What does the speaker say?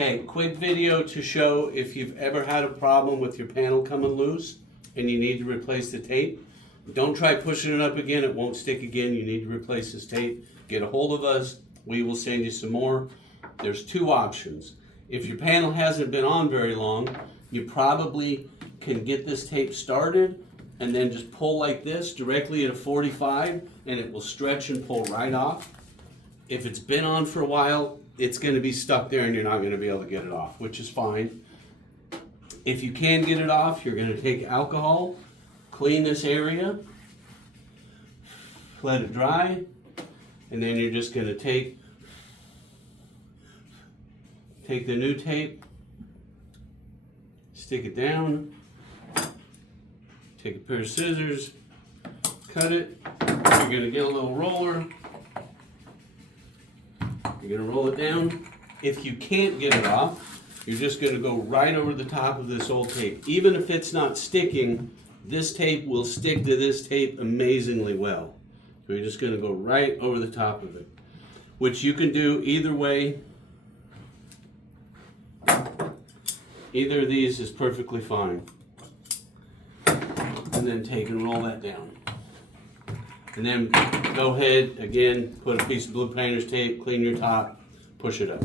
Okay, quick video to show if you've ever had a problem with your panel coming loose and you need to replace the tape. Don't try pushing it up again, it won't stick again. You need to replace this tape. Get a hold of us, we will send you some more. There's two options. If your panel hasn't been on very long, you probably can get this tape started and then just pull like this directly at a 45 and it will stretch and pull right off. If it's been on for a while, it's going to be stuck there and you're not going to be able to get it off, which is fine. If you can get it off, you're going to take alcohol, clean this area, let it dry, and then you're just going to take the new tape, stick it down, take a pair of scissors, cut it. You're going to get a little roller. You're going to roll it down. If you can't get it off, you're just going to go right over the top of this old tape. Even if it's not sticking, this tape will stick to this tape amazingly well. So you're just going to go right over the top of it, which you can do either way. Either of these is perfectly fine. And then take and roll that down. And then go ahead, again, put a piece of blue painter's tape, clean your top, push it up.